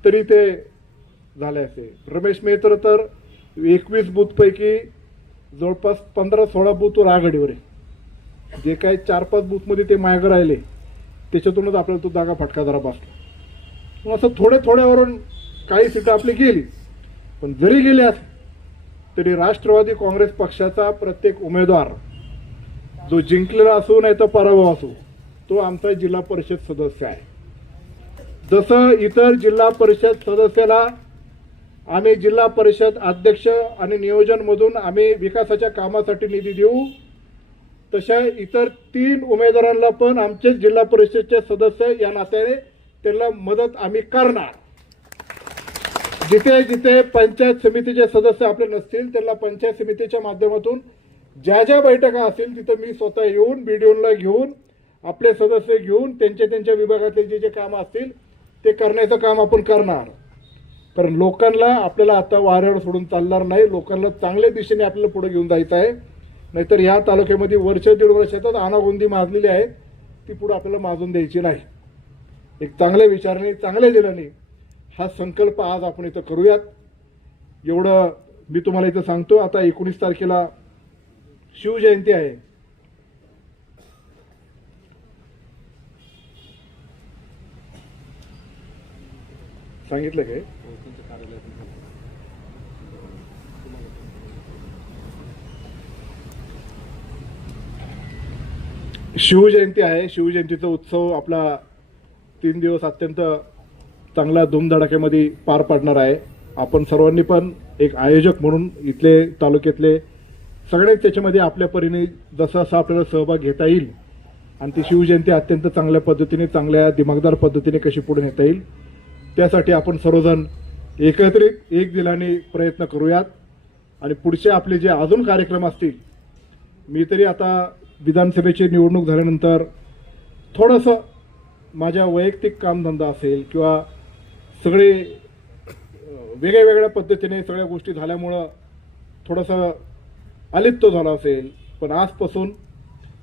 तरी ते झाले असते. रमेश मेत्र तर 21 बूथपैकी जवळपास 15-16 बूथवर आघाडीवर आहे. जे काही 4-5 बूथमध्ये ते मागे राहिले त्याच्यातूनच आपल्याला तो दागा फटका जरा बसला. असं थोड्यावरून काही सीटं आपली गेली, पण जरी गेल्या तरी राष्ट्रवादी काँग्रेस पक्षाचा प्रत्येक उमेदवार जो जिंकलेला असो नाही तर पराभव असो तो आमचा जिल्हा परिषद सदस्य आहे. जसं इतर जिल्हा परिषद सदस्याला आम्ही जिल्हा परिषद अध्यक्ष आणि नियोजनमधून आम्ही विकासाच्या कामासाठी निधी देऊ, तशा इतर 3 उमेदवारांना पण आमचे जिल्हा परिषदचे सदस्य या नात्याने त्यांना मदत आम्ही करणार. जिथे जिथे पंचायत समितीचे सदस्य आपले नसतील त्यांना पंचायत समितीच्या माध्यमातून ज्या ज्या बैठका असतील तिथं मी स्वतः येऊन बीडीओला घेऊन आपले सदस्य घेऊन त्यांच्या विभागातले जे कामं असतील ते करण्याचं काम आपण करणार. कारण लोकांना आपल्याला आता वाऱ्यावर सोडून चालणार नाही. लोकांना चांगल्या दिशेने आपल्याला पुढे घेऊन जायचं आहे. नाहीतर ह्या तालुक्यामध्ये वर्ष 1.5 वर्षातच आनागोंदी माजलेली आहे, ती पुढे आपल्याला माजून द्यायची नाही. एक चांगल्या विचाराने चांगल्या दिलाने हा संकल्प आज आपण इथं करूयात. एवढं मी तुम्हाला इथं सांगतो. आता 19 तारखेला शिवजयंती आहे. सांगितलं काय? शिवजयंती आहे. शिवजयंतीचा उत्सव आपला 3 दिवस अत्यंत चांगला धूमधडाक्यामध्ये पार पाडणार आहे. आपण सर्वांनी पण एक आयोजक म्हणून इथले तालुक्यातले सगळेच त्याच्यामध्ये आपल्या परीने जसं आपल्याला सहभाग घेता येईल आणि ती शिवजयंती अत्यंत चांगल्या पद्धतीने चांगल्या दिमागदार पद्धतीने कशी पुढे नेता येईल त्यासाठी आपण सर्वजण एकत्रित एक दिलाने प्रयत्न करूयात. आणि पुढचे आपले जे अजून कार्यक्रम असतील, मी तरी आता विधानसभेची निवडणूक झाल्यानंतर थोडंसं माझ्या वैयक्तिक कामधंदा असेल किंवा सगळे वेगळ्या पद्धतीने सगळ्या गोष्टी झाल्यामुळं थोडंसं अलिप्त झाला असेल, पण आजपासून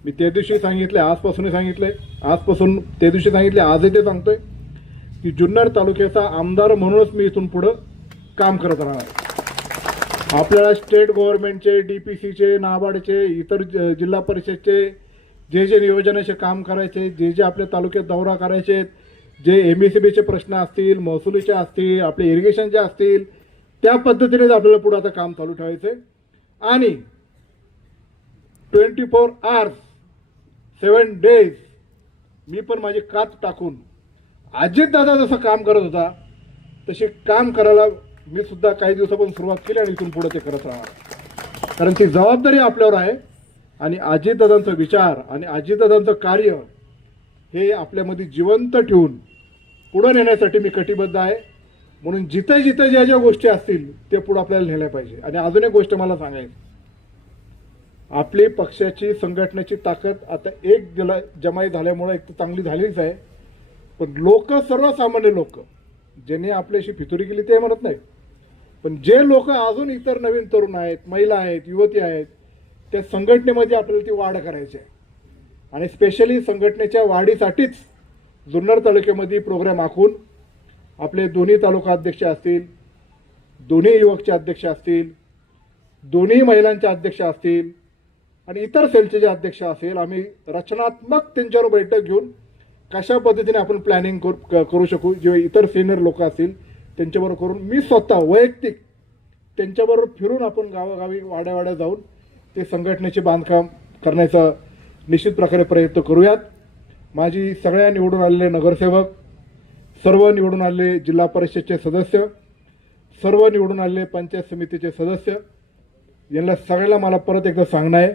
मी त्या दिवशी सांगितले, आजपासूनही सांगितले, आजपासून त्या दिवशी सांगितले, आजही ते सांगतोय की जुन्नर तालुक्याचा आमदार म्हणूनच मी इथून पुढं काम करत राहणार. आपल्याला स्टेट गव्हर्नमेंटचे, DPCचे, नाबार्डचे, इतर जिल्हा परिषदचे जे नियोजनाचे काम करायचे, जे आपल्या तालुक्यात दौरा करायचे, जे MSCBचे प्रश्न असतील, महसुलीचे असतील, आपले इरिगेशनचे असतील, त्या पद्धतीनेच आपल्याला पुढे आता काम चालू ठेवायचे. आणि 24 hours 7 days मी पण माझी कात टाकून अजितदादा जसं काम करत होता तसे काम करायला मी सुद्धा काही दिवसापासून सुरुवात केली आणि इथून पुढे ते करत राहणार. कारण ती जबाबदारी आपल्यावर आहे आणि अजितदादांचा विचार आणि अजितदादांचं कार्य हे आपल्यामध्ये जिवंत ठेवून पुढे नेण्यासाठी मी कटिबद्ध आहे. म्हणून जिथे जिथे ज्या गोष्टी असतील ते पुढे आपल्याला नेल्या पाहिजे. आणि अजून एक गोष्ट मला सांगायची, आपली पक्षाची संघटनेची ताकद आता एक जमाई झाल्यामुळे एक तर चांगली झालीच आहे, पण लोक, सर्वसामान्य लोक ज्यांनी आपल्याशी फितुरी केली ते म्हणत नाही, पण जे लोक अजून इतर नवीन तरुण आहेत, महिला आहेत, युवती आहेत, त्या संघटनेमध्ये आपल्याला ती वाढ करायची आहे. आणि स्पेशली संघटनेच्या वाढीसाठीच जुन्नर तालुक्यामध्ये प्रोग्राम आखून आपले दोन्ही तालुका अध्यक्ष असतील, दोन्ही युवकचे अध्यक्ष असतील, दोन्ही महिलांचे अध्यक्ष असतील आणि इतर सेलचे जे अध्यक्ष असेल, आम्ही रचनात्मक त्यांच्यावर बैठक घेऊन कशा पद्धतीने आपण प्लॅनिंग करू शकू, जे इतर सिनियर लोक असतील त्यांच्याबरोबर करून मी स्वतः वैयक्तिक त्यांच्याबरोबर फिरून आपण गावोगावी वाड्यावाड्या जाऊन ते संघटनेचे बांधकाम करण्याचा निश्चित प्रकारे प्रयत्न करूयात. माझी सगळ्या निवडून आलेले नगरसेवक, सर्व निवडून आलेले जिल्हा परिषदचे सदस्य, सर्व निवडून आलेले पंचायत समितीचे सदस्य यांना सगळ्याला मला परत एकदा सांगणं आहे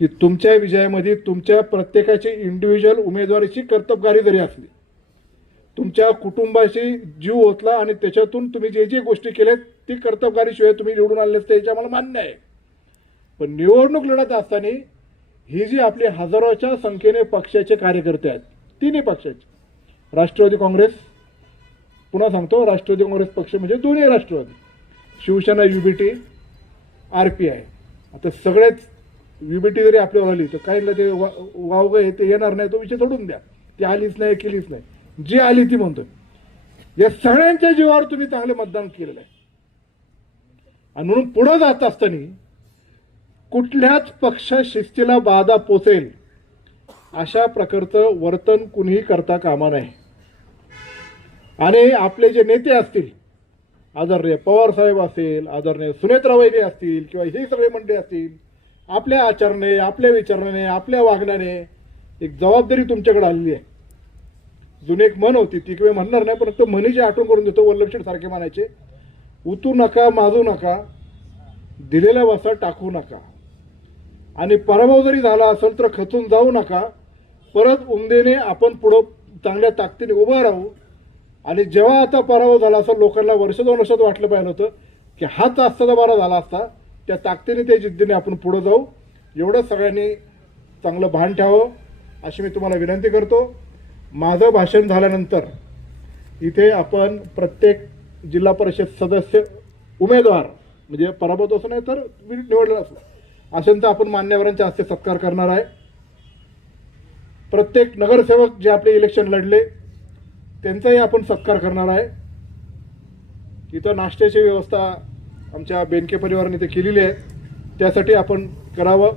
की तुमच्या विजयामध्ये तुमच्या प्रत्येकाची इंडिव्हिज्युअल उमेदवारीची कर्तबगारी जरी असली, तुमच्या कुटुंबाशी जीव ओतला आणि त्याच्यातून तुम्ही जे जे गोष्टी केल्यात ती कर्तबगारीशिवाय तुम्ही निवडून आले असते याची आम्हाला मान्य आहे. पण निवडणूक लढत असताना ही जी आपली हजारोच्या संख्येने पक्षाचे कार्यकर्ते आहेत, तिन्ही पक्षाचे, राष्ट्रवादी काँग्रेस, पुन्हा सांगतो राष्ट्रवादी काँग्रेस पक्ष म्हणजे दोन्ही राष्ट्रवादी, शिवसेना, UBT, RPI, आता सगळेच UBT जरी आपल्यावर आली तर काहींना ते वावगं ते येणार नाही, तो विषय सोडून द्या, ती आलीच नाही केलीच नाही, जी आली ती म्हणतो. या सगळ्यांच्या जीवावर तुम्ही चांगले मतदान केलेलं आहे आणि म्हणून पुढे जात असताना कुठल्याच पक्ष शिस्तीला बाधा पोचेल अशा प्रकारचं वर्तन कुणीही करता कामा नये. आणि आपले जे नेते असतील, आदरणीय पवार साहेब असतील, आदरणीय सुनेत्रा वहिनी असतील किंवा हे सगळे मंडळी असतील, आपल्या आचरणे, आपल्या विचारण्याने, आपल्या वागण्याने एक जबाबदारी तुमच्याकडे आलेली आहे. जुनी एक म्हण होती, ती किंवा म्हणणार नाही, पण तो म्हणीची आठवण करून देतो. वल्लभशेठ सारखे म्हणायचे, उतू नका, माजू नका, दिलेला वसा टाकू नका, आणि पराभव जरी झाला असेल तर खचून जाऊ नका, परत उमदेने आपण पुढं चांगल्या ताकदीने उभं राहू. आणि जेव्हा आता पराभव झाला असेल, लोकांना वर्ष 2 वर्षात वाटलं पाहिजे होतं की हाच असता तर बरा झाला असता, त्या ताकदीने त्या जिद्दीने आपण पुढं जाऊ. एवढं सगळ्यांनी चांगलं भान ठेवावं अशी मी तुम्हाला विनंती करतो. माझं भाषण झाल्यानंतर इथे आपण प्रत्येक जिल्हा परिषद सदस्य उमेदवार, म्हणजे पराभूत असं नाही तर निवडलेला असो, अशांचा आपण मान्यवरांच्या हस्ते सत्कार करणार आहे. प्रत्येक नगरसेवक जे आपले इलेक्शन लढले त्यांचाही आपण सत्कार करणार आहे. इथं नाश्त्याची व्यवस्था आमच्या बेनके परिवाराने इथे केलेली आहे, त्यासाठी आपण करावं.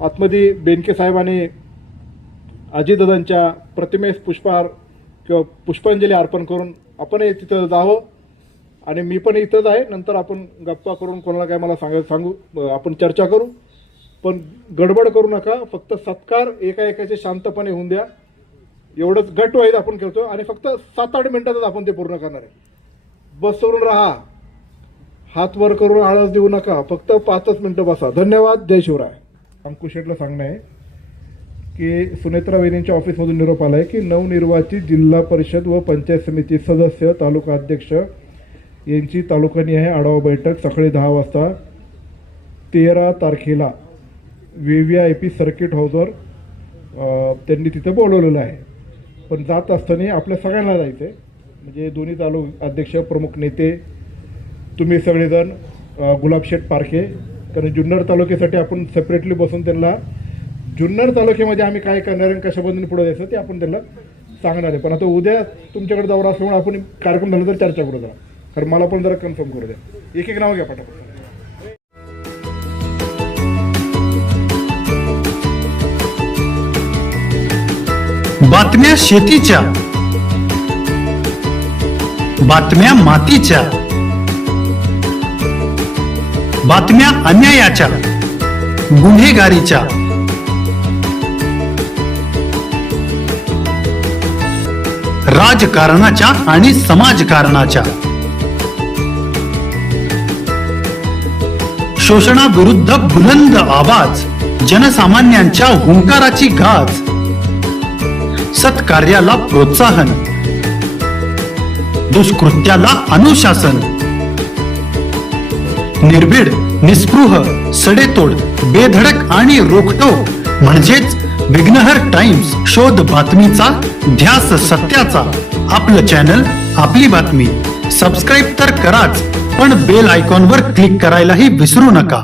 आतमध्ये बेनके साहेबांनी अजितदादांच्या प्रतिमेस पुष्पहार किंवा पुष्पांजली अर्पण करून आपणही तिथं जावं. आणि मी पण इथंच आहे, नंतर आपण गप्पा करून कोणाला काय मला सांगू, आपण चर्चा करू, पण गडबड करू नका. फक्त सत्कार एकाचे शांतपणे होऊन द्या, एवढंच गट वाईज आपण करतो. आणि फक्त 7-8 मिनिटातच आपण ते पूर्ण करणार आहे. बसवरून राहा, हात वर करून आळस देऊ नका, फक्त 5 मिनिटं बसा. धन्यवाद. जय शिवराय. अंकुश शेटला सांगणं आहे की सुनेत्रा वहिनींच्या ऑफिसमधून निरोप आला आहे की नवनिर्वाचित जिल्हा परिषद व पंचायत समिती सदस्य, तालुका अध्यक्ष यांची तालुकानिहाय आढावा बैठक सकाळी 10 वाजता 13 तारखेला VVIP सर्किट हाऊसवर त्यांनी तिथं बोलवलेलं आहे. पण जात असताना आपल्या सगळ्यांना जायचं आहे, म्हणजे दोन्ही तालुका अध्यक्ष, प्रमुख नेते, तुम्ही सगळेजण, गुलाबशेठ पारखे, कारण जुन्नर तालुक्यासाठी आपण सेपरेटली बसून त्यांना जुन्नर तालुक्यामध्ये आम्ही काय करणार आणि कशा पद्धतीने पुढे जायचं ते आपण त्यांना सांगणार आहे. पण आता उद्या तुमच्याकडे दौरा असल्यामुळे आपण कार्यक्रम झाला तर चर्चा करू जरा, कारण मला पण जरा कन्फर्म करू द्या. एक नाव घ्या पटापट. बातम्या शेतीच्या, बातम्या मातीच्या, बातम्या अन्यायाच्या, गुन्हेगारीच्या, राजकारणाच्या आणि समाजकारणाच्या, शोषणाविरुद्ध बुलंद आवाज, जनसामान्यांच्या हुंकाराची गाज, सत्कार्याला प्रोत्साहन, दुष्कृत्याला अनुशासन, निर्भीड, निस्पृह, सडेतोड, बेधडक आणि रोखठोक म्हणजेच विघ्नहर टाइम्स. शोध बातमीचा, ध्यास सत्याचा. आपलं चॅनल, आपली बातमी. सबस्क्राईब तर कराच, पण बेल आयकॉनवर क्लिक करायलाही विसरू नका.